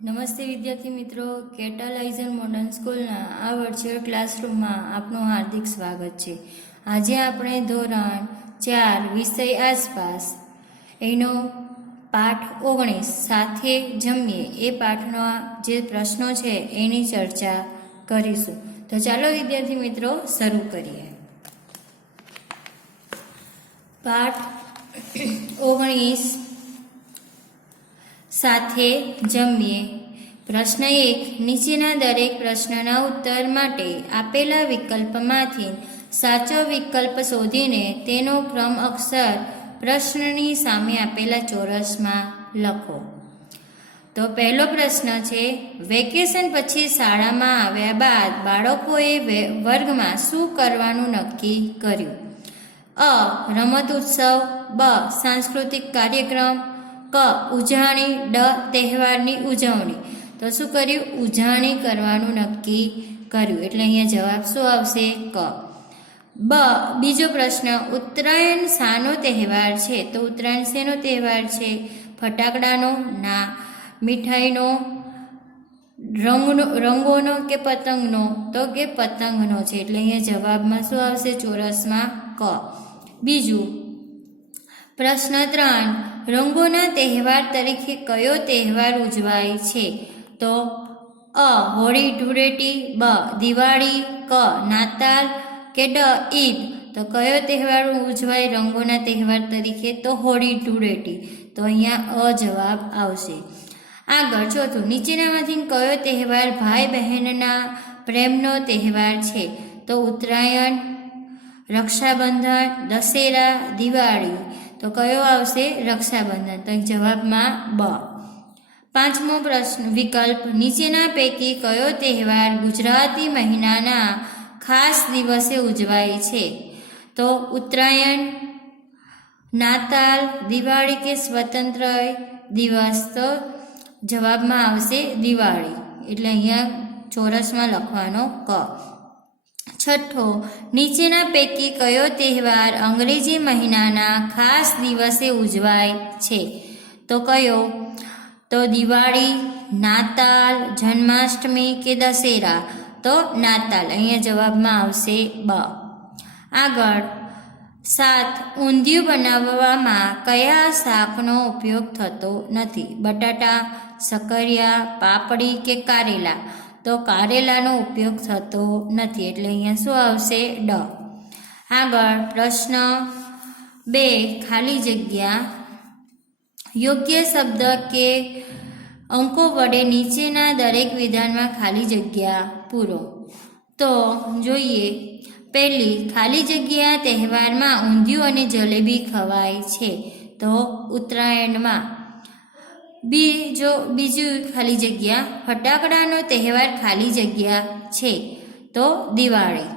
નમસ્તે વિદ્યાર્થી મિત્રો, કેટલાઇઝર મોડર્ન સ્કૂલના આ વર્ચ્યુઅલ ક્લાસરૂમમાં આપનું હાર્દિક સ્વાગત છે। આજે આપણે ધોરણ 4 વિષય આસપાસ એનો પાઠ 19 સાથે જમીએ એ પાઠનો જે પ્રશ્નો છે એની ચર્ચા કરીશું। તો ચાલો વિદ્યાર્થી મિત્રો શરૂ કરીએ। પાઠ 19 સાથે જમીએ। પ્રશ્ન 1, નીચેના દરેક પ્રશ્નના ઉત્તર માટે આપેલા વિકલ્પમાંથી સાચો વિકલ્પ શોધીને તેનો ક્રમ અક્ષર પ્રશ્નની સામે આપેલા ચોરસમાં લખો। તો પહેલો પ્રશ્ન છે, વેકેશન પછી શાળામાં આવ્યા બાદ બાળકોએ વર્ગમાં શું કરવાનું નક્કી કર્યું? અ, રમત ઉત્સવ, બ, સાંસ્કૃતિક કાર્યક્રમ, ક, ઉજાણી, ડ, તહેવારની ઉજવણી। તો શું કર્યું? ઉજાણી કરવાનું નક્કી કર્યું, એટલે અહીંયા જવાબ શું આવશે? ક। બ, બીજો પ્રશ્ન, ઉત્તરાયણ શાનો તહેવાર છે? તો ઉત્તરાયણ શેનો તહેવાર છે? ફટાકડાનો? ના। મીઠાઈનો? રંગોનો કે પતંગનો? તો કે પતંગનો છે, એટલે અહીંયા જવાબમાં શું આવશે? ચોરસમાં ક। બીજું પ્રશ્ન 3, રંગોના તહેવાર તરીકે કયો તહેવાર ઉજવાય છે? તો અ, હોળી ધૂળેટી, બ, દિવાળી, ક, નાતાલ કે ડ, ઈદ। તો કયો તહેવાર ઉજવાય રંગોના તહેવાર તરીકે? તો હોળી ધૂળેટી, તો અહીંયા અ જવાબ આવશે। આગળ ચોથું, નીચેનામાંથી કયો તહેવાર ભાઈ બહેનના પ્રેમનો તહેવાર છે? તો ઉત્તરાયણ, રક્ષાબંધન, દશેરા, દિવાળી। તો કયો આવશે? રક્ષાબંધન, તો જવાબમાં બ। પાંચમો પ્રશ્ન વિકલ્પ, નીચેના પૈકી કયો તહેવાર ગુજરાતી મહિનાના ખાસ દિવસે ઉજવાય છે? તો ઉત્તરાયણ, નાતાલ, દિવાળી કે સ્વતંત્ર દિવસ? તો જવાબમાં આવશે દિવાળી, એટલે અહીંયા ચોરસમાં લખવાનો ક। છઠ્ઠો, નીચેના પૈકી કયો તહેવાર અંગ્રેજી મહિનાના ખાસ દિવસે ઉજવાય છે? તો કયો? તો દિવાળી, નાતાલ, જન્માષ્ટમી કે દશેરા? તો નાતાલ, અહીંયા જવાબમાં આવશે બ। આગળ 7, ઊંધિયું બનાવવામાં કયા શાકનો ઉપયોગ થતો નથી? બટાટા, સક્કરિયા, પાપડી કે કારેલા? તો કારેલાનો ઉપયોગ થતો નથી, એટલે અહીંયા શું આવશે? ડ। આગળ પ્રશ્ન 2, ખાલી જગ્યા, યોગ્ય શબ્દ કે અંકો વડે નીચેના દરેક વિધાનમાં ખાલી જગ્યા પૂરો। તો જોઈએ, પહેલી, ખાલી જગ્યા તહેવારમાં ઊંધિયું અને જલેબી ખવાય છે? તો ઉત્તરાયણમાં। બીજું ખાલી જગ્યા, ફટાકડાનો તહેવાર ખાલી જગ્યા છે? તો દિવાળી।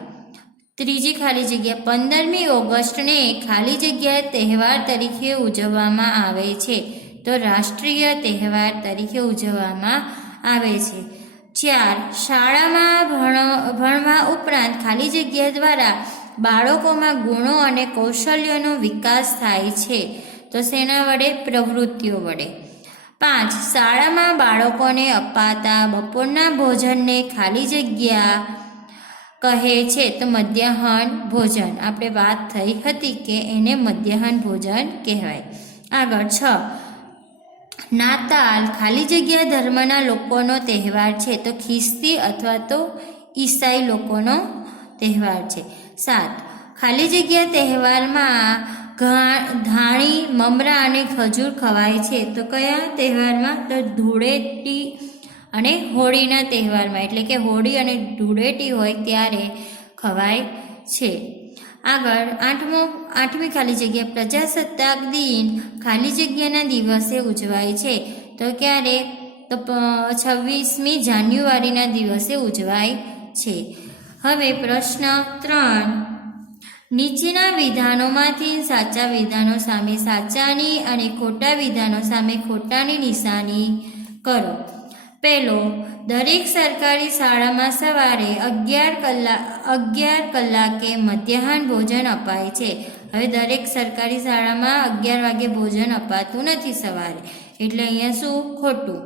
ત્રીજી ખાલી જગ્યા, 15મી ઓગસ્ટને ખાલી જગ્યા તહેવાર તરીકે ઉજવવામાં આવે છે? તો રાષ્ટ્રીય તહેવાર તરીકે ઉજવવામાં આવે છે। 4, શાળામાં ભણવા ઉપરાંત ખાલી જગ્યા દ્વારા બાળકોમાં ગુણો અને કૌશલ્યનો વિકાસ થાય છે? તો શેના વડે? પ્રવૃત્તિઓ વડે। 5, શાળામાં બાળકોને અપાતા બપોરના ભોજનને ખાલી જગ્યા કહે છે? તો મધ્યાહન ભોજન, આપણે વાત થઈ હતી કે એને મધ્યાહન ભોજન કહેવાય। આગળ 6, નાતાલ ખાલી જગ્યા ધર્મના લોકોનો તહેવાર છે? તો ખ્રિસ્તી અથવા તો ઈસાઈ લોકોનો તહેવાર છે। 7, ખાલી જગ્યા તહેવારમાં ધાણી, મમરા અને ખજૂર ખવાય છે? તો કયા તહેવારમાં? તો ધૂળેટી અને હોળીના તહેવારમાં, એટલે કે હોળી અને ધૂળેટી હોય ત્યારે ખવાય છે। આગળ 8મી ખાલી જગ્યા, પ્રજાસત્તાક દિન ખાલી જગ્યાના દિવસે ઉજવાય છે? તો ક્યારે? તો 26મી જાન્યુઆરીના દિવસે ઉજવાય છે। હવે પ્રશ્ન 3, નીચેના વિધાનોમાંથી સાચા વિધાનો સામે સાચાની અને ખોટા વિધાનો સામે ખોટાની નિશાની કરો। પહેલો, દરેક સરકારી શાળામાં સવારે 11 કલાકે મધ્યાહન ભોજન અપાય છે? હવે દરેક સરકારી શાળામાં 11 વાગે ભોજન અપાતું નથી સવારે, એટલે અહીંયા શું? ખોટું।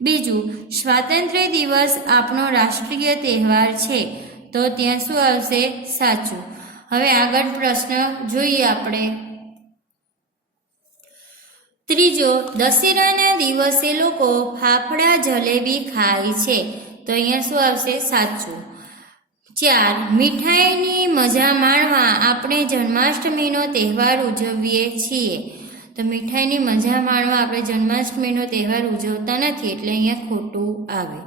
બીજું, સ્વાતંત્ર્ય દિવસ આપણો રાષ્ટ્રીય તહેવાર છે, તો ત્યાં શું આવશે? સાચું. હવે આગળ પ્રશ્ન જોઈએ આપણે. ત્રીજો, દશેરાના દિવસે લોકો ફાફડા જલેબી ખાય છે, તો અહીંયા શું આવશે? સાચું. 4, મીઠાઈની મજા માણવા આપણે જન્માષ્ટમીનો તહેવાર ઉજવીએ છીએ, તો મીઠાઈની મજા માણવા આપણે જન્માષ્ટમીનો તહેવાર ઉજવતા નથી, એટલે અહીંયા ખોટું આવે.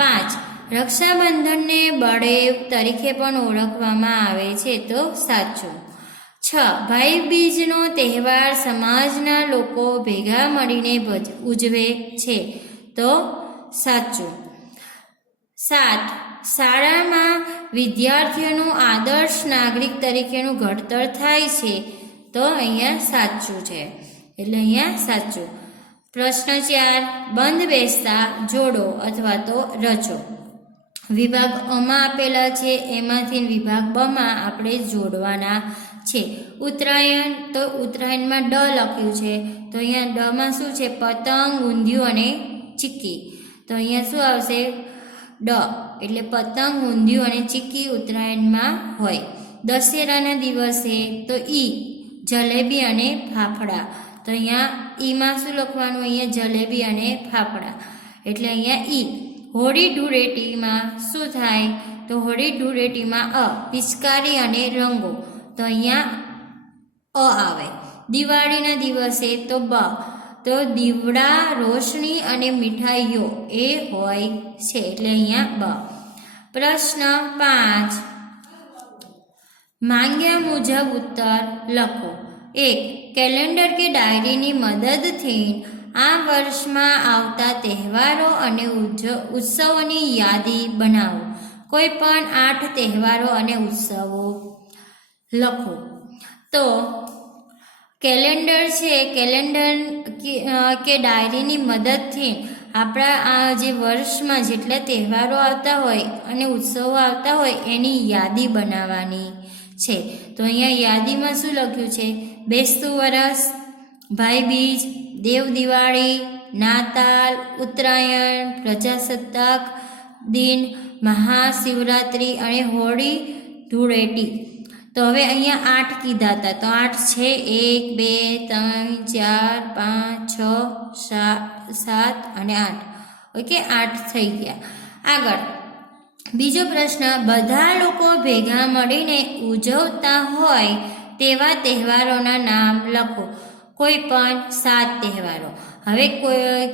5, રક્ષાબંધનને બળેવ તરીકે પણ ઓળખવામાં આવે છે, તો સાચું. 6, ભાઈ બીજનો તહેવાર સમાજના લોકો ભેગા મળીને ઉજવે છે, તો સાચું. 7, શાળામાં વિદ્યાર્થીઓનું આદર્શ નાગરિક તરીકેનું ઘડતર થાય છે, તો અહીંયા સાચું છે, એટલે અહીંયા સાચું. પ્રશ્ન 4, બંધ બેસતા જોડો અથવા તો રચો. વિભાગ અમાં આપેલા છે, એમાંથી વિભાગ બમાં આપણે જોડવાના છે. ઉત્તરાયણ, તો ઉત્તરાયણમાં ડ લખ્યું છે, તો અહીંયા ડમાં શું છે? પતંગ, ઊંધિયું અને ચીક્કી, તો અહીંયા શું આવશે? ડ, એટલે પતંગ, ઊંધિયું અને ચીક્કી ઉત્તરાયણમાં હોય. દશેરાના દિવસે તો ઈ, જલેબી અને ફાફડા, તો અહીંયા ઈમાં શું લખવાનું? અહીંયા જલેબી અને ફાફડા, એટલે અહીંયા ઈ. હોળી ધૂળેટીમાં શું થાય? તો હોળી ધૂળેટીમાં અ, પિચકારી અને રંગો, તો અહીંયા અ આવે. દિવાળીના દિવસે તો બ, તો દીવડા, રોશની અને મીઠાઈઓ એ હોય છે, એટલે અહીંયા બ. પ્રશ્ન 5, માંગ્યા મુજબ ઉત્તર લખો. 1, કેલેન્ડર કે ડાયરીની મદદથી આ વર્ષમાં આવતા તહેવારો અને ઉત્સવોની યાદી બનાવો. કોઈ પણ 8 તહેવારો અને ઉત્સવો લખો. તો કેલેન્ડર છે, કેલેન્ડર કે ડાયરીની મદદથી આપણા આ જે વર્ષમાં જેટલા તહેવારો આવતા હોય અને ઉત્સવો આવતા હોય એની યાદી બનાવવાની છે. તો અહીંયા યાદીમાં શું લખ્યું છે? બેસતું વરસ, ભાઈબીજ, દેવ દિવાળી, નાતાલ, ઉત્તરાયણ, પ્રજાસત્તાક દિન, મહાશિવરાત્રિ અને હોળી ધૂળેટી. તો હવે અહીંયા 8 કીધા હતા, તો 8 છે. 1, 2, 3, 4, 5, 6, 7 અને 8. ઓકે, 8 થઈ ગયા. આગળ બીજો પ્રશ્ન, બધા લોકો ભેગા મળીને ઉજવતા હોય તેવા તહેવારોના નામ લખો. કોઈ પણ 7 તહેવારો. હવે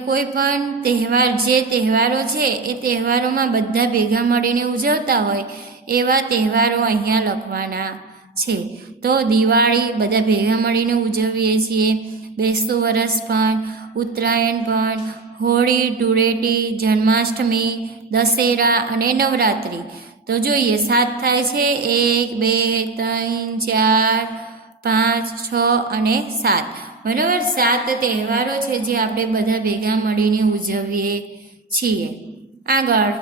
કોઈ પણ તહેવાર, જે તહેવારો છે એ તહેવારોમાં બધા ભેગા મળીને ઉજવતા હોય એવા તહેવારો અહીંયા લખવાના છે. તો દિવાળી બધા ભેગા મળીને ઉજવીએ છીએ, બેસતું વરસ પણ, ઉત્તરાયણ પણ, હોળી ધૂળેટી, જન્માષ્ટમી, દશેરા અને નવરાત્રિ. તો જોઈએ 7 થાય છે. 1, 2, 3, 4, 5, 6 અને 7. બરાબર, 7 તહેવારો છે જે આપણે બધા ભેગા મળીને ઉજવીએ છીએ. આગળ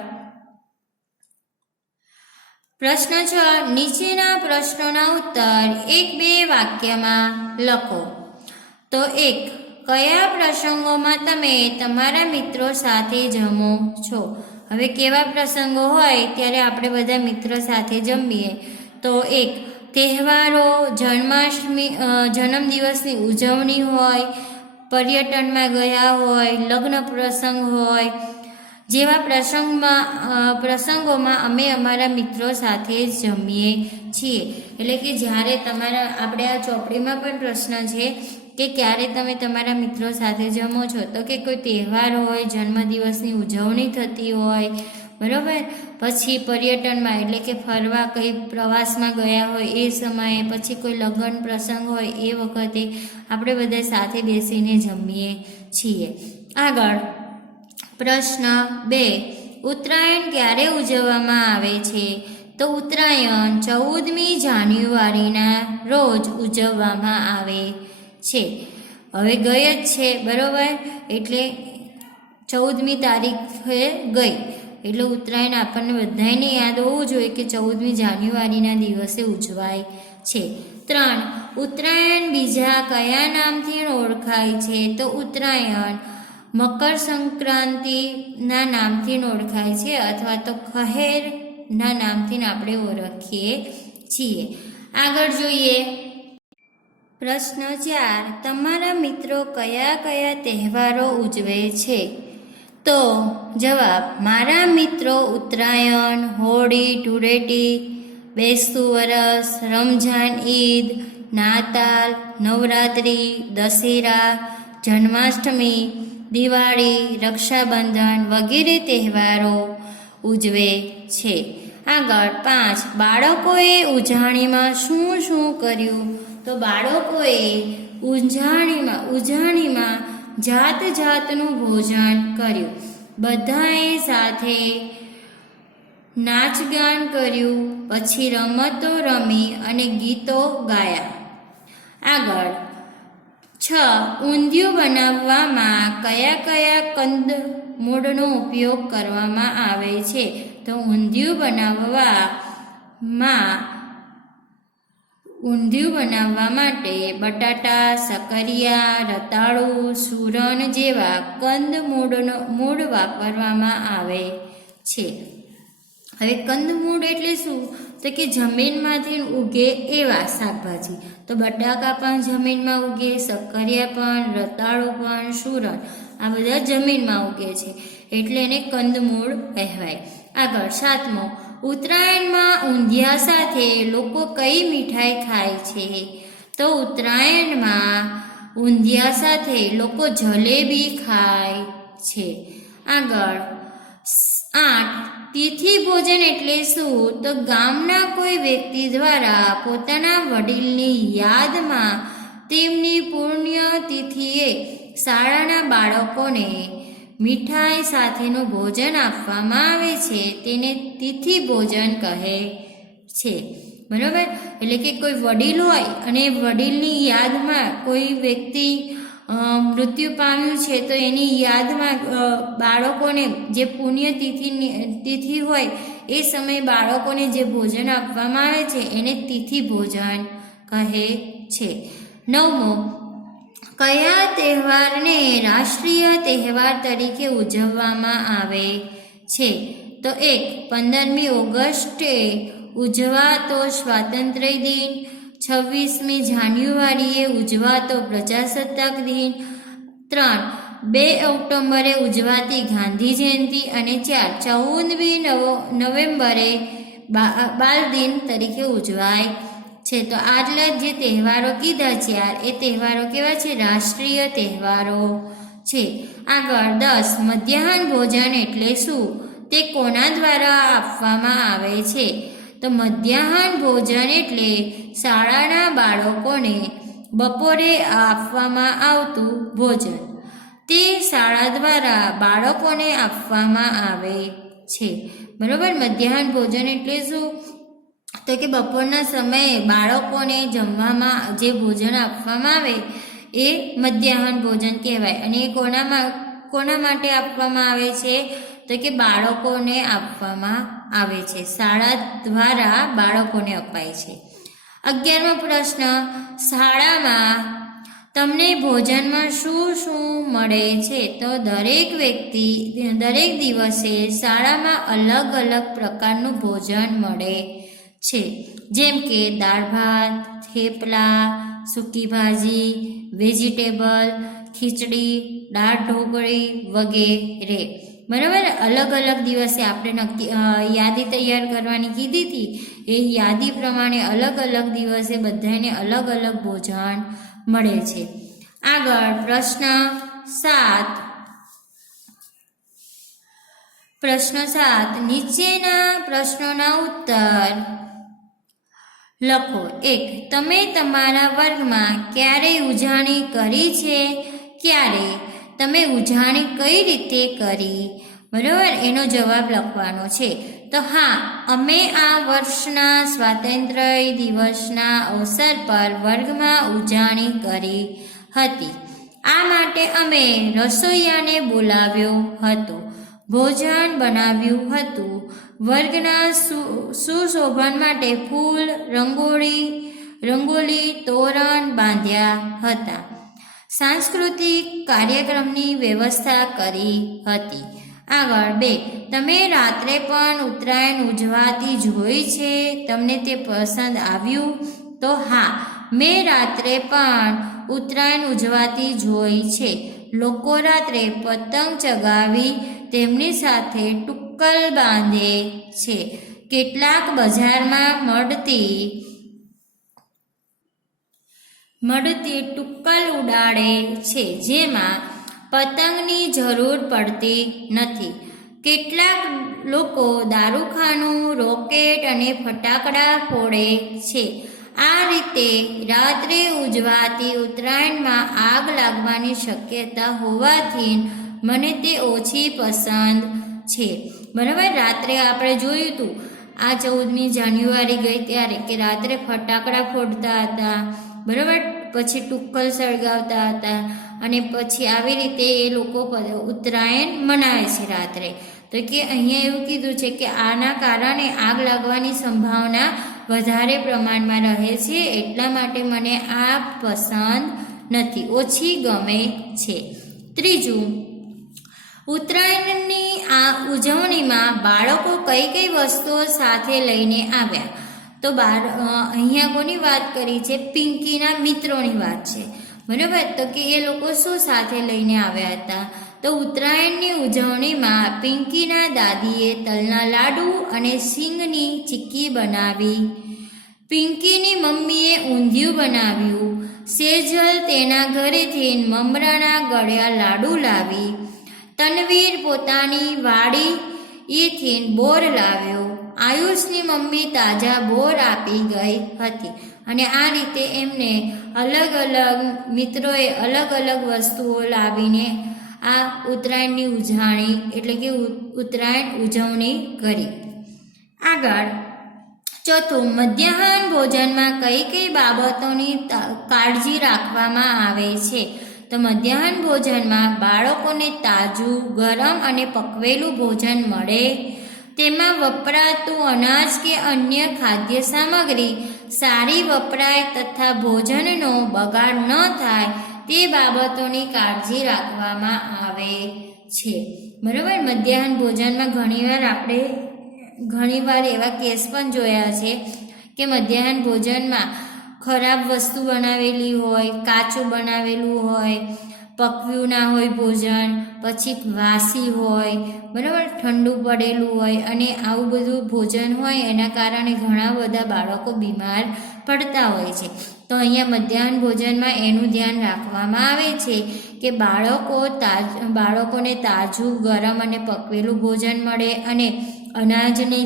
પ્રશ્ન 6, નીચેના પ્રશ્નોના ઉત્તર 1-2 વાક્યમાં લખો. તો 1, કયા પ્રસંગોમાં તમે તમારા મિત્રો સાથે જમો છો? હવે કેવા પ્રસંગો હોય ત્યારે આપણે બધા મિત્રો સાથે જમીએ. તો 1, તહેવારો, જન્માષ્ટમી, જન્મદિવસની ઉજવણી હોય, પર્યટનમાં ગયા હોય, લગ્ન પ્રસંગ હોય, જેવા પ્રસંગોમાં અમે અમારા મિત્રો સાથે જ જમીએ છીએ. એટલે કે જ્યારે આપણે આ ચોપડીમાં પણ પ્રશ્ન છે કે ક્યારે તમે તમારા મિત્રો સાથે જમો છો? તો કે કોઈ તહેવાર હોય, જન્મદિવસની ઉજવણી થતી હોય, બરાબર, પછી પર્યટનમાં એટલે કે ફરવા કંઈ પ્રવાસમાં ગયા હોય એ સમયે, પછી કોઈ લગ્ન પ્રસંગ હોય એ વખતે આપણે બધા સાથે બેસીને જમીએ છીએ. આગળ પ્રશ્ન 2, ઉત્તરાયણ ક્યારે ઉજવવામાં આવે છે? તો ઉત્તરાયણ 14મી જાન્યુઆરીના રોજ ઉજવવામાં આવે છે. હવે ગઈ જ છે, બરાબર, એટલે 14મી તારીખે ગઈ, એટલે ઉત્તરાયણ આપણને બધાને યાદ હોવું જોઈએ કે 14મી જાન્યુઆરીના દિવસે ઉજવાય છે. 3, ઉત્તરાયણ બીજા કયા નામથી ઓળખાય છે? તો ઉત્તરાયણ મકર સંક્રાંતિના નામથી ઓળખાય છે અથવા તો ખહેરના નામથી આપણે ઓળખીએ છીએ. આગળ જોઈએ પ્રશ્ન 4. તમારા મિત્રો કયા કયા તહેવારો ઉજવે છે? તો જવાબ: મારા મિત્રો ઉત્તરાયણ, હોળી, ધૂળેટી, બેસતું વરસ, રમઝાન ઈદ, નાતાલ, નવરાત્રિ, દશેરા, જન્માષ્ટમી, દિવાળી, રક્ષાબંધન વગેરે તહેવારો ઉજવે છે. આગળ 5. બાળકોએ ઉજાણીમાં શું શું કર્યું? તો બાળકોએ ઉજાણીમાં જાત જાતનું ભોજન કર્યું. બધાએ સાથે નાચગાન કર્યું, પછી રમતો રમી અને ગીતો ગાયા. આગળ 6. ઊંધિયું બનાવવામાં કયા કયા કંદમૂળનો ઉપયોગ કરવામાં આવે છે? તો ઊંધિયું બનાવવા માટે બટાટા, સકરિયા, રતાળુ, સૂરણ જેવા મૂળ વાપરવામાં આવે છે. હવે કંદમૂળ એટલે શું? તો કે જમીનમાંથી ઉગે એવા શાકભાજી. તો બટાકા પણ જમીનમાં ઉગે, સકરિયા પણ, રતાળુ પણ, સૂરણ આ બધા જમીનમાં ઉગે છે એટલે એને કંદમૂળ કહેવાય. આગળ 7. ઉત્તરાયણમાં ઊંધિયા સાથે લોકો કઈ મીઠાઈ ખાય છે? તો ઉત્તરાયણમાં ઊંધિયા સાથે લોકો જલેબી ખાય છે. આગળ 8. તિથિ ભોજન એટલે શું? તો ગામના કોઈ વ્યક્તિ દ્વારા પોતાના વડીલની યાદમાં તેમની પુણ્યતિથિએ શાળાના બાળકોને મીઠાઈ સાથેનું ભોજન આપવામાં આવે છે, તેને તિથિ ભોજન કહે છે. બરાબર? એટલે કે કોઈ વડીલ હોય અને વડીલની યાદમાં કોઈ વ્યક્તિ મૃત્યુ પામ્યું છે તો એની યાદમાં બાળકોને જે તિથિ હોય એ સમયે બાળકોને જે ભોજન આપવામાં આવે છે એને તિથિ ભોજન કહે છે. 9. કયા તહેવારને રાષ્ટ્રીય તહેવાર તરીકે ઉજવવામાં આવે છે? તો 15મી ઓગસ્ટે ઉજવાતો સ્વાતંત્ર્ય દિન, 26મી જાન્યુઆરીએ ઉજવાતો પ્રજાસત્તાક દિન, 2 ઓક્ટોબરે ઉજવાતી ગાંધી જયંતિ અને 14મી નવેમ્બરે બાલ દિન તરીકે ઉજવાય છે. તો આટલા જે તહેવારો કીધા છે એ તહેવારો કેવા છે? રાષ્ટ્રીય તહેવારો છે. આગળ 10. મધ્યાહન ભોજન એટલે શું? તે કોના દ્વારા આપવામાં આવે છે? તો મધ્યાહન ભોજન એટલે શાળાના બાળકોને બપોરે આપવામાં આવતું ભોજન. તે શાળા દ્વારા બાળકોને આપવામાં આવે છે. બરાબર? મધ્યાહન ભોજન એટલે શું? તો કે બપોરના સમયે બાળકોને જમવામાં જે ભોજન આપવામાં આવે એ મધ્યાહન ભોજન કહેવાય. અને એ કોના માટે આપવામાં આવે છે? તો કે બાળકોને આપવામાં આવે છે. શાળા દ્વારા બાળકોને અપાય છે. 11મો પ્રશ્ન. શાળામાં તમને ભોજનમાં શું શું મળે છે? તો દરેક દિવસે શાળામાં અલગ અલગ પ્રકારનું ભોજન મળે છે. જેમ કે દાળ ભાત, થેપલા, સૂકી ભાજી, વેજીટેબલ, ખીચડી, દાળ ઢોકળી વગેરે. બરાબર? અલગ અલગ દિવસે આપણે યાદી તૈયાર કરવાની કીધી હતી એ યાદી પ્રમાણે અલગ અલગ દિવસે બધાને અલગ અલગ ભોજન મળે છે. આગળ પ્રશ્ન 7. નીચેના પ્રશ્નોના ઉત્તર લખો. 1. તમે તમારા વર્ગમાં ક્યારે ઉજાણી કરી છે? ક્યારે? તમે ઉજાણી કઈ રીતે કરી? બરાબર? એનો જવાબ લખવાનો છે. તો હા, અમે આ વર્ષના સ્વાતંત્ર્ય દિવસના અવસર પર વર્ગમાં ઉજાણી કરી હતી. આ માટે અમે રસોઈયાને બોલાવ્યો હતો, ભોજન બનાવ્યું હતું. વર્ગના સુશોભન માટે ફૂલ, રંગોળી, તોરણ બાંધ્યા હતા. સાંસ્કૃતિક કાર્યક્રમની વ્યવસ્થા કરી હતી. આગળ 2, તમે રાત્રે પણ ઉત્તરાયણ ઉજવાતી જોઈ છે, તમને તે પસંદ આવ્યું? તો હા, મેં રાત્રે પણ ઉત્તરાયણ ઉજવાતી જોઈ છે. લોકો રાત્રે પતંગ ચગાવી તેમની સાથે ટુક્કલ બાંધે છે. કેટલાક બજારમાં મળતી ટુક્કલ ઉડાડે છે, જેમાં પતંગની જરૂર પડતી નથી. કેટલાક લોકો દારૂખાનું, રોકેટ અને ફટાકડા ફોડે છે. આ રીતે રાત્રે ઉજવાતી ઉત્તરાયણમાં આગ લાગવાની શક્યતા હોવાથી મને તે ઓછી પસંદ છે. બરાબર, રાત્રે આપણે જોયું હતું આ 14મી જાન્યુઆરી ગઈ ત્યારે કે રાત્રે ફટાકડા ફોડતા હતા, બરાબર, પછી ટુક્કલ સળગાવતા હતા અને પછી આવી રીતે એ લોકો ઉત્તરાયણ મનાવે છે રાત્રે. તો કે અહીંયા એવું કીધું છે કે આના કારણે આગ લાગવાની સંભાવના વધારે પ્રમાણમાં રહે છે, એટલા માટે મને આ પસંદ નથી, ઓછી ગમે છે. 3, ઉત્તરાયણની આ ઉજવણીમાં બાળકો કઈ કઈ વસ્તુઓ સાથે લઈને આવ્યા? તો અહીંયા કોની વાત કરી છે? પિંકીના મિત્રોની વાત છે, બરાબર. તો કે એ લોકો શું સાથે લઈને આવ્યા હતા? તો ઉત્તરાયણની ઉજવણીમાં પિંકીના દાદીએ તલના લાડુ અને સિંગની ચીક્કી બનાવી. પિંકીની મમ્મીએ ઊંધિયું બનાવ્યું. સેજલ તેના ઘરેથી મમરાના ગળ્યા લાડુ લાવી. તનવીર પોતાની વાડીએથી બોર લાવ્યો. આયુષની મમ્મી તાજા બોર આપી ગઈ હતી. અને આ રીતે એમને અલગ અલગ મિત્રોએ અલગ અલગ વસ્તુઓ લાવીને આ ઉત્તરાયણની ઉજવણી એટલે કે ઉત્તરાયણ ઉજવણી કરી. આગળ 4, મધ્યાહન ભોજનમાં કઈ કઈ બાબતોની કાળજી રાખવામાં આવે છે? તો મધ્યાહન ભોજનમાં બાળકોને તાજું, ગરમ અને પકવેલું ભોજન મળે. તેમાં વપરાતું અનાજ કે અન્ય ખાદ્ય સામગ્રી સારી વપરાય તથા ભોજનનો બગાડ ન થાય તે બાબતોની કાળજી રાખવામાં આવે છે. બરાબર, મધ્યાહન ભોજનમાં ઘણીવાર એવા કેસ પણ જોયા છે કે મધ્યાહન ભોજનમાં ખરાબ વસ્તુ બનાવેલી હોય, કાચું બનાવેલું હોય, પકવ્યું ના હોય ભોજન, પછી વાસી હોય, બરાબર, ઠંડુ પડેલું હોય અને આવું બધું ભોજન હોય એના કારણે ઘણા બધા બાળકો બીમાર પડતા હોય છે. તો અહીંયા મધ્યાહન ભોજનમાં એનું ધ્યાન રાખવામાં આવે છે કે બાળકોને તાજું, ગરમ અને પકવેલું ભોજન મળે અને અનાજની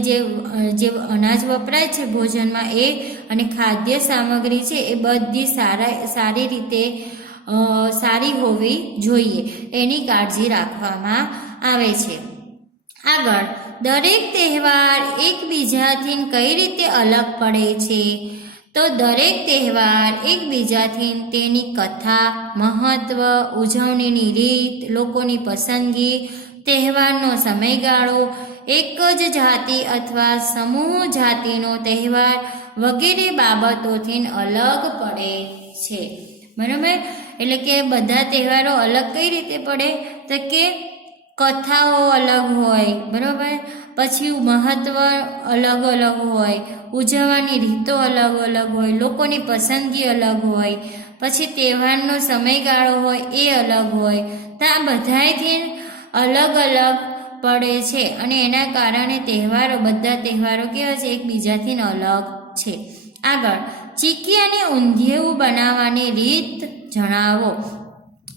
જે અનાજ વપરાય છે ભોજનમાં એ અને ખાદ્ય સામગ્રી છે એ બધી સારી રીતે સારી હોવી જોઈએ, એની કાળજી રાખવામાં આવે છે. આગળ, દરેક તહેવાર એકબીજાથી કઈ રીતે અલગ પડે છે? તો દરેક તહેવાર એકબીજાથી તેની કથા, મહત્વ, ઉજવણીની રીત, લોકોની પસંદગી, તહેવારનો સમયગાળો, એક જ જાતિ અથવા સમૂહ જાતિનો તહેવાર વગેરે બાબતોથી અલગ પડે છે. બરાબર, એટલે કે બધા તહેવારો અલગ કઈ રીતે પડે? તો કે કથાઓ અલગ હોય, બરાબર, પછી મહત્વ અલગ અલગ હોય, ઉજવવાની રીતો અલગ અલગ હોય, લોકોની પસંદગી અલગ હોય, પછી તહેવારનો સમયગાળો હોય એ અલગ હોય. તો આ બધાયથી અલગ અલગ પડે છે અને એના કારણે બધા તહેવારો કેવા છે? એકબીજાથી અલગ છે. આગળ, ચીક્કી અને ઊંધિયું બનાવવાની રીત જણાવો.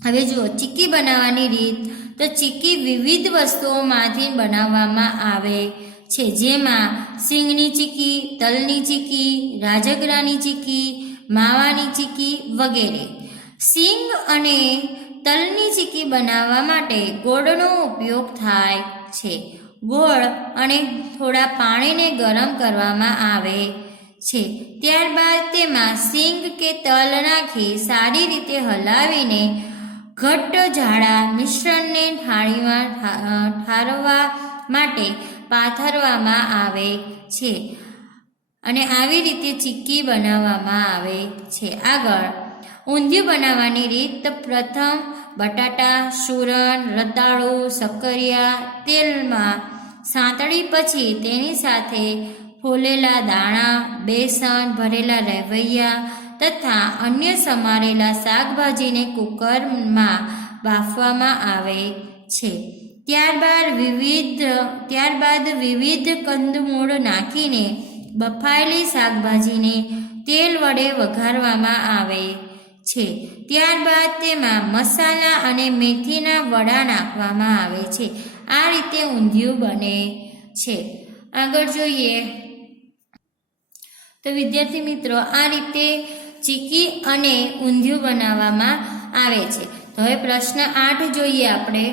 હવે જુઓ, ચીક્કી બનાવવાની રીત. તો ચીક્કી વિવિધ વસ્તુઓમાંથી બનાવવામાં આવે છે, જેમાં સિંગની ચીક્કી, તલની ચીક્કી, રાજગરાની ચીક્કી, માવાની ચીક્કી વગેરે. સિંગ અને તલની ચીક્કી બનાવવા માટે ગોળનો ઉપયોગ થાય છે. ગોળ અને થોડા પાણીને ગરમ કરવામાં આવે છે. ત્યારબાદ તેમાં સિંગ કે તલ નાખી સારી રીતે હલાવીને ઘટ્ટ જાડા મિશ્રણને થાળીમાં ઠારવા માટે પાથરવામાં આવે છે અને આવી રીતે ચીક્કી બનાવવામાં આવે છે. આગળ, ઊંધિયું બનાવવાની રીત તો પ્રથમ બટાટા, સૂરણ, રતાળુ, શક્કરિયા તેલમાં સાંતળી પછી તેની સાથે ફોલેલા દાણા, બેસન, ભરેલા રેવૈયા તથા અન્ય સમારેલા શાકભાજીને કુકરમાં બાફવામાં આવે છે. ત્યારબાદ વિવિધ કંદમૂળ નાખીને બફાયેલી શાકભાજીને તેલ વડે વઘારવામાં આવે છે. ત્યારબાદ તેમાં મસાલા અને મેથીના વડા નાખવામાં આવે છે. આ રીતે ઊંધિયું બને છે. આગળ જોઈએ તો વિદ્યાર્થી મિત્રો, આ રીતે ચીકી અને ઊંધિયું બનાવવામાં આવે છે. તો હવે પ્રશ્ન 8 જોઈએ આપણે.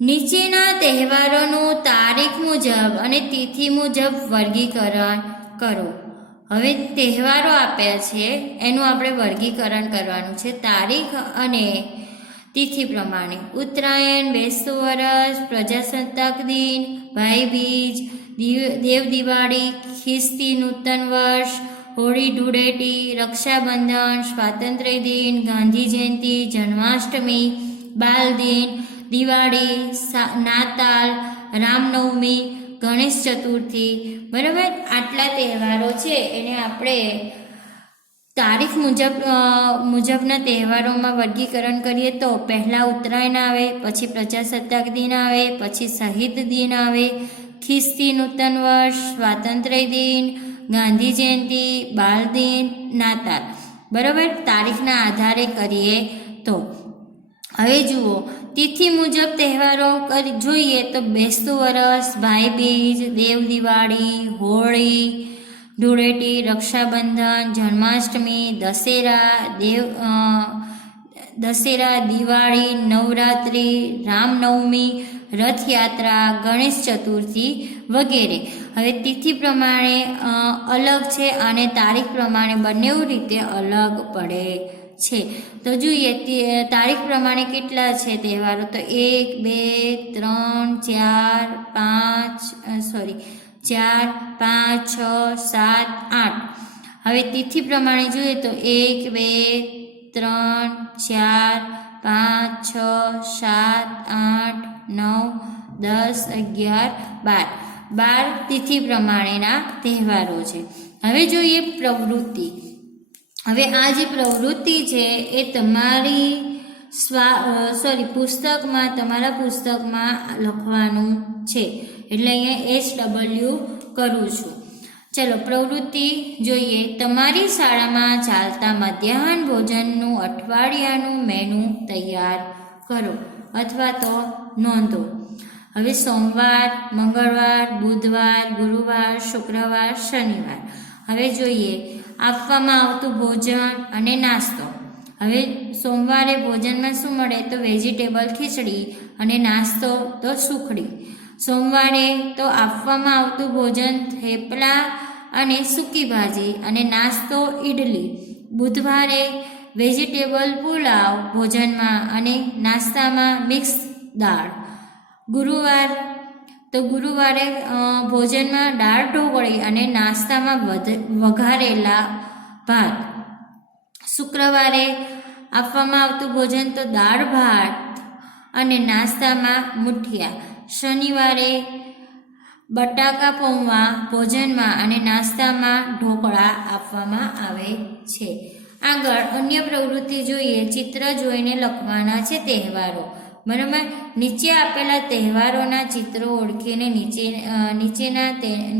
નીચેના તહેવારોનું તારીખ મુજબ અને તિથિ મુજબ વર્ગીકરણ કરો. હવે તહેવારો આપ્યા છે, એનું આપણે વર્ગીકરણ કરવાનું છે તારીખ અને તિથિ પ્રમાણે. ઉત્તરાયણ, બેસતું વરસ, પ્રજાસત્તાક દિન, ભાઈબીજ, દેવ દિવાળી, ખ્રિસ્તી નૂતન વર્ષ, હોળી ધૂળેટી, રક્ષાબંધન, સ્વાતંત્ર્ય દિન, ગાંધી જયંતિ, જન્માષ્ટમી, બાલ દિન, દિવાળી, નાતાલ, રામનવમી, ગણેશ ચતુર્થી. બરાબર, આટલા તહેવારો છે એને આપણે તારીખ મુજબના તહેવારોમાં વર્ગીકરણ કરીએ તો પહેલાં ઉત્તરાયણ આવે, પછી પ્રજાસત્તાક દિન આવે, પછી શહીદ દિન આવે, ખ્રિસ્તી નૂતન વર્ષ, સ્વાતંત્ર્ય દિન, ગાંધી જયંતિ, બાલ દિન, નાતાલ. બરાબર, તારીખના આધારે કરીએ તો. હવે જુઓ, તિથિ મુજબ તહેવારો જોઈએ તો બેસતું વરસ, ભાઈબીજ, દેવ દિવાળી, હોળી ધૂળેટી, રક્ષાબંધન, જન્માષ્ટમી, દશેરા, દિવાળી, નવરાત્રિ, રામનવમી, રથયાત્રા, ગણેશ ચતુર્થી વગેરે. હવે તિથિ પ્રમાણે અલગ છે અને તારીખ પ્રમાણે બંને રીતે અલગ પડે છે. તો જોઈએ તારીખ પ્રમાણે કેટલા છે તહેવારો, તો 1, 2, 3, 4, 5, 6, 7, 8. હવે તિથિ પ્રમાણે જોઈએ તો 1, 2, 3, 4, 5, 6, 7, 8, 9, 10, 11, 12. 12 તિથિ પ્રમાણેના તહેવારો છે. હવે જોઈએ પ્રવૃત્તિ. હવે આ જે પ્રવૃત્તિ છે એ તમારી તમારા પુસ્તકમાં લખવાનું છે, એટલે અહીંયા HW કરું છું. ચલો પ્રવૃત્તિ જોઈએ. તમારી શાળામાં ચાલતા મધ્યાહન ભોજનનું અઠવાડિયાનું મેનુ તૈયાર કરો અથવા તો નોંધો. હવે સોમવાર, મંગળવાર, બુધવાર, ગુરુવાર, શુક્રવાર, શનિવાર. હવે જોઈએ આપવામાં આવતું ભોજન અને નાસ્તો. હવે સોમવારે ભોજનમાં શું મળે તો વેજીટેબલ ખીચડી અને નાસ્તો તો સુખડી. સોમવારે તો આપવામાં આવતું ભોજન થેપલા અને સૂકી ભાજી અને નાસ્તો ઈડલી. બુધવારે વેજીટેબલ પુલાવ ભોજનમાં અને નાસ્તામાં મિક્સ દાળ. ગુરુવારે ભોજનમાં દાળ ઢોકળી અને નાસ્તામાં વઘારેલા ભાત. શુક્રવારે આપવામાં આવતું ભોજન તો દાળ ભાત અને નાસ્તામાં મુઠિયા. શનિવારે બટાકા પૌવા ભોજનમાં અને નાસ્તામાં ઢોકળા આપવામાં આવે છે. આગળ અન્ય પ્રવૃત્તિ જોઈએ. ચિત્ર જોઈને લખવાના છે તહેવારો. બરાબર, નીચે આપેલા તહેવારોના ચિત્રો ઓળખીને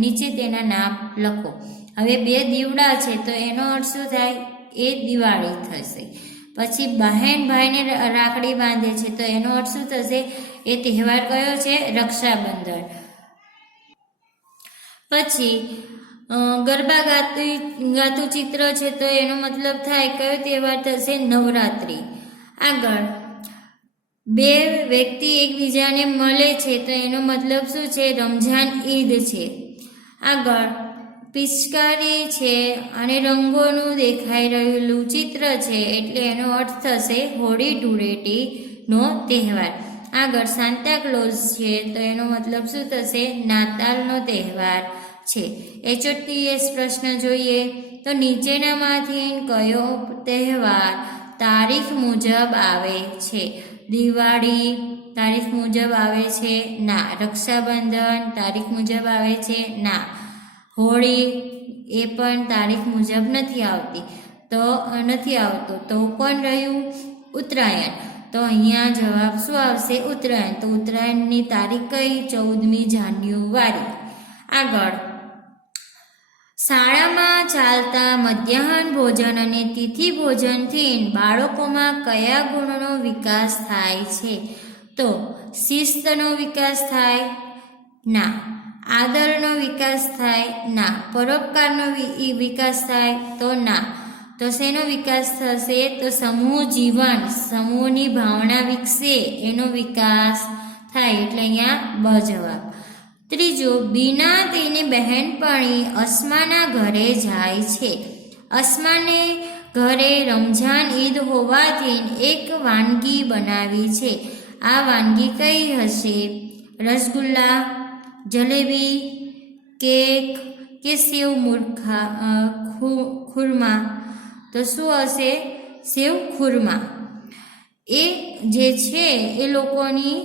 નીચે તેના નામ લખો. હવે 2 દીવડા છે તો એનો અર્થ શું થાય, એ દિવાળી થશે. પછી બહેન ભાઈને રાખડી બાંધે છે તો એનો અર્થ શું થશે, એ તહેવાર કયો છે, રક્ષાબંધન. પછી ગરબા ગાતું ચિત્ર છે તો એનો મતલબ થાય કયો તહેવાર થશે, નવરાત્રિ. આગળ 2 વ્યક્તિ એકબીજાને મળે છે તો એનો મતલબ શું છે, રમઝાન ઈદ છે. આગળ પિચકારી છે અને રંગોનું દેખાઈ રહેલું ચિત્ર છે એટલે એનો અર્થ થશે હોળી ધૂળેટીનો તહેવાર. આગળ સાન્તાક્લોઝ છે તો એનો મતલબ શું થશે, નાતાલનો તહેવાર છે. HOTS પ્રશ્ન જોઈએ. તો નીચેનામાંથી કયો તહેવાર તારીખ મુજબ આવે છે? દિવાળી તારીખ મુજબ આવે છે? ના. રક્ષાબંધન તારીખ મુજબ આવે છે? ના. હોળી એ પણ તારીખ મુજબ નથી આવતો. તો કોણ રહ્યું? ઉત્તરાયણ. તો અહીંયા જવાબ શું આવશે? ઉત્તરાયણ. તો ઉત્તરાયણની તારીખ કઈ? 14મી જાન્યુઆરી. આગળ, શાળામાં ચાલતા મધ્યાહન ભોજન અને તિથિ ભોજનથી બાળકોમાં કયા ગુણનો વિકાસ થાય છે? તો શિસ્તનો વિકાસ થાય? ના. આદરનો વિકાસ થાય? ના. પરોપકારનો વિકાસ થાય? તો ના. તો શેનો વિકાસ થશે? તો સમૂહ જીવન, સમૂહની ભાવના વિકસે એનો વિકાસ થાય. એટલે અહીંયા બ જવાબ. ત્રીજું, બીના તેની બહેનપણી અસ્માના ઘરે જાય છે. અસ્માને ઘરે રમઝાન ઈદ હોવાથી એક વાનગી બનાવી છે. આ વાનગી કઈ હશે? રસગુલ્લા, જલેબી, કેક કે સેવ ખુરમા? તો શું હશે? સેવ ખુરમા. એ જે છે એ લોકોની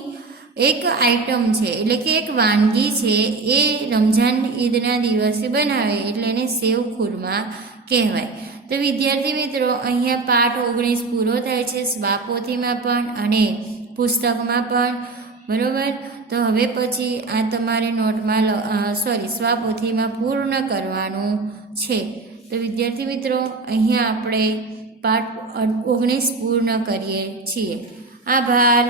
એક આઈટમ છે, એટલે કે એક વાનગી છે. એ રમઝાન ઈદના દિવસે બનાવે એટલે એને સેવ ખુરમા કહેવાય. તો વિદ્યાર્થી મિત્રો, અહીંયા પાઠ 19 પૂરો થાય છે, સ્વાપોથીમાં પણ અને પુસ્તકમાં પણ. બરોબર. તો હવે પછી આ તમારે નોટમાં સ્વાપોથીમાં પૂર્ણ કરવાનું છે. તો વિદ્યાર્થી મિત્રો, અહીંયા આપણે પાઠ 19 પૂર્ણ કરીએ છીએ. આભાર.